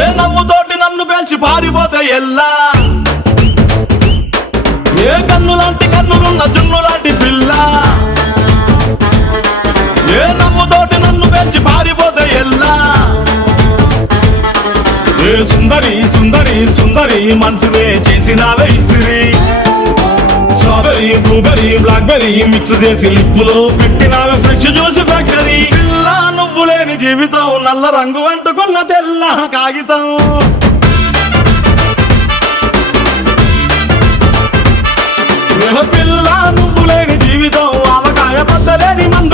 ఏ నవ్వుతోటి నన్ను పేల్చి పారిపోతే ఎల్లా, ఏ కన్ను లాంటి కన్నులున్న జున్ను లాంటి పిల్ల, ఏ నవ్వుతోటి నన్ను పేల్చి పారిపోతే ఎల్లా. ఏ సుందరి సుందరి సుందరి మనసువే చేసినావే ఇస్త్రీ, స్ట్రాబెరీ బ్లూబెరీ బ్లాక్బెరీ మిక్స్ చేసి లిప్పులో పెట్టినావే ఫ్రెష్ జ్యూస్ ఫ్యాక్టరీ. పిల్ల నువ్వు లేని జీవితం నల్ల రంగు అంటుకున్న తెల్ల కాగితం. పిల్ల నువ్వు లేని జీవితం ఆవకాయ పద్దలేని మందు